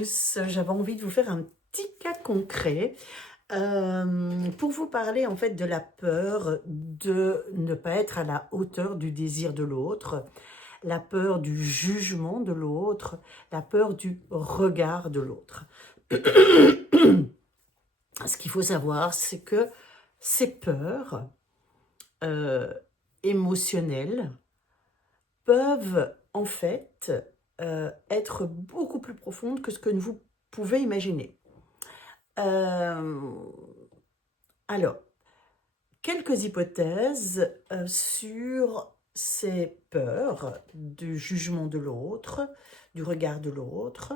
tous, j'avais envie de vous faire un petit cas concret pour vous parler en fait de la peur de ne pas être à la hauteur du désir de l'autre, la peur du jugement de l'autre, la peur du regard de l'autre. Ce qu'il faut savoir, c'est que ces peurs euh, émotionnelles peuvent en fait être beaucoup plus profondes que ce que vous pouvez imaginer. Euh, alors, quelques hypothèses sur ces peurs du jugement de l'autre, du regard de l'autre,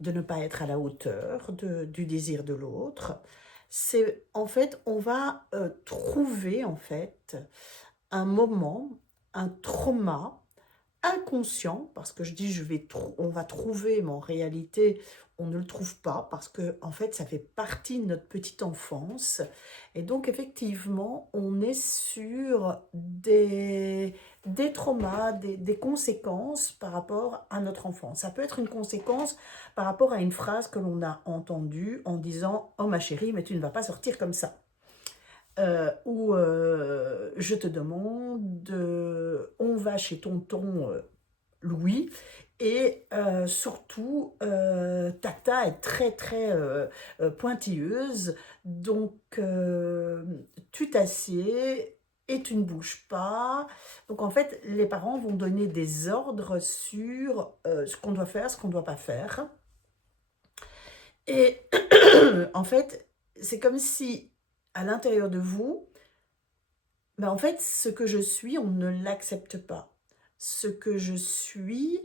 de ne pas être à la hauteur du désir de l'autre. C'est en fait, on va trouver en fait un moment, un trauma inconscient, parce que je dis on va trouver, mais en réalité on ne le trouve pas, parce que en fait ça fait partie de notre petite enfance, et donc effectivement on est sur des traumas, des conséquences par rapport à notre enfance. Ça peut être une conséquence par rapport à une phrase que l'on a entendue en disant « Oh ma chérie, mais tu ne vas pas sortir comme ça ». Ou je te demande, on va chez tonton Louis, et surtout, Tata est très très pointilleuse, donc tu t'assieds et tu ne bouges pas. Donc en fait, les parents vont donner des ordres sur ce qu'on doit faire, ce qu'on ne doit pas faire. Et en fait, c'est comme si à l'intérieur de vous, ben en fait, ce que je suis, on ne l'accepte pas. Ce que je suis,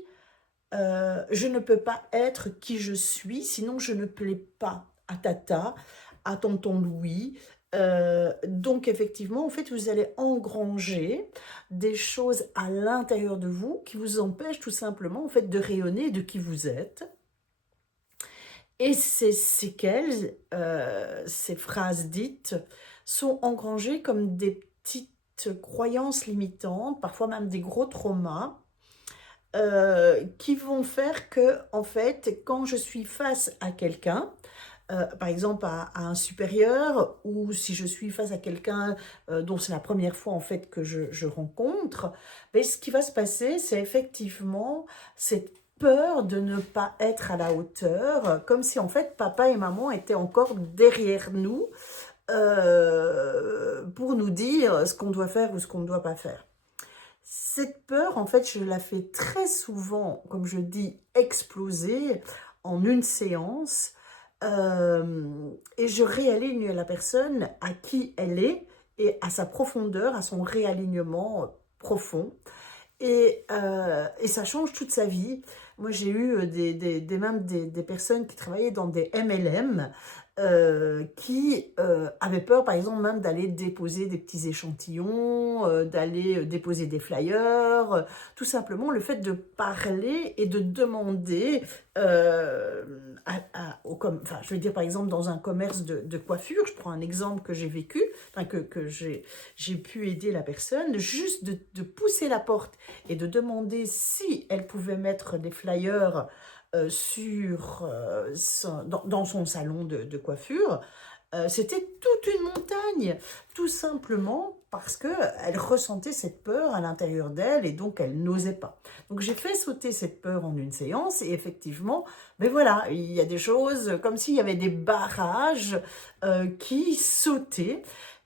je ne peux pas être qui je suis, sinon je ne plais pas à Tata, à tonton Louis. Donc effectivement, en fait, vous allez engranger des choses à l'intérieur de vous qui vous empêchent tout simplement en fait de rayonner de qui vous êtes. Et ces séquelles, ces phrases dites, sont engrangées comme des petites croyances limitantes, parfois même des gros traumas, qui vont faire que, en fait, quand je suis face à quelqu'un, par exemple à un supérieur, ou si je suis face à quelqu'un dont c'est la première fois en fait que je rencontre, ben, ce qui va se passer, c'est effectivement cette peur de ne pas être à la hauteur, comme si en fait papa et maman étaient encore derrière nous pour nous dire ce qu'on doit faire ou ce qu'on ne doit pas faire. Cette peur, en fait, je la fais très souvent, comme je dis, exploser en une séance, et je réaligne la personne à qui elle est et à sa profondeur, à son réalignement profond. Et ça change toute sa vie. Moi, j'ai eu même des personnes qui travaillaient dans des MLM qui avaient peur, par exemple, même d'aller déposer des petits échantillons, d'aller déposer des flyers. Tout simplement, le fait de parler et de demander, enfin, je veux dire, par exemple, dans un commerce de coiffure, je prends un exemple que j'ai vécu, enfin, que j'ai pu aider la personne, juste de pousser la porte et de demander si elle pouvait mettre des flyers dans son salon de coiffure. C'était toute une montagne, tout simplement parce qu'elle ressentait cette peur à l'intérieur d'elle et donc elle n'osait pas. Donc j'ai fait sauter cette peur en une séance et effectivement, mais voilà, il y a des choses comme s'il y avait des barrages qui sautaient.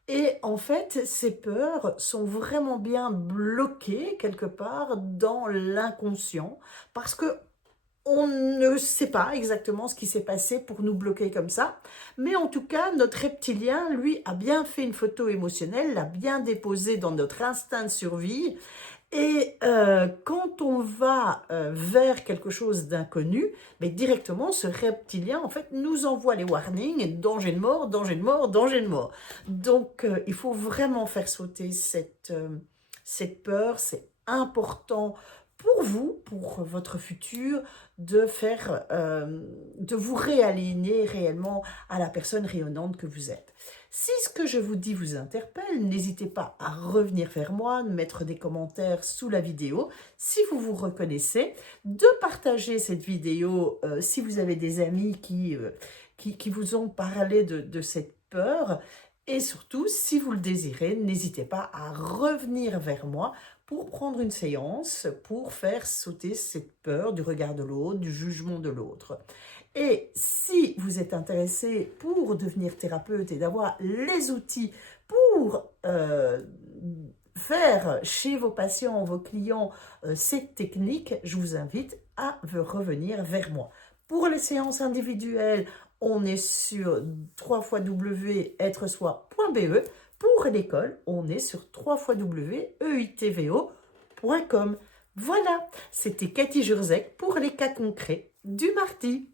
Et en fait, ces peurs sont vraiment bien bloquées quelque part dans l'inconscient parce que on ne sait pas exactement ce qui s'est passé pour nous bloquer comme ça, mais en tout cas, notre reptilien, lui, a bien fait une photo émotionnelle, l'a bien déposée dans notre instinct de survie, et quand on va vers quelque chose d'inconnu, mais directement, ce reptilien, en fait, nous envoie les warnings, danger de mort, danger de mort, danger de mort. Donc, il faut vraiment faire sauter cette peur, c'est important pour vous, pour votre futur, de vous réaligner réellement à la personne rayonnante que vous êtes. Si ce que je vous dis vous interpelle, n'hésitez pas à revenir vers moi, de mettre des commentaires sous la vidéo si vous vous reconnaissez, de partager cette vidéo si vous avez des amis qui vous ont parlé de cette peur. Et surtout, si vous le désirez, n'hésitez pas à revenir vers moi pour prendre une séance, pour faire sauter cette peur du regard de l'autre, du jugement de l'autre. Et si vous êtes intéressé pour devenir thérapeute et d'avoir les outils pour faire chez vos patients, vos clients, cette technique, je vous invite à revenir vers moi. Pour les séances individuelles, on est sur www.être-soi.be. Pour l'école, on est sur www.eitvo.com. Voilà, c'était Cathy Jurzek pour les cas concrets du mardi.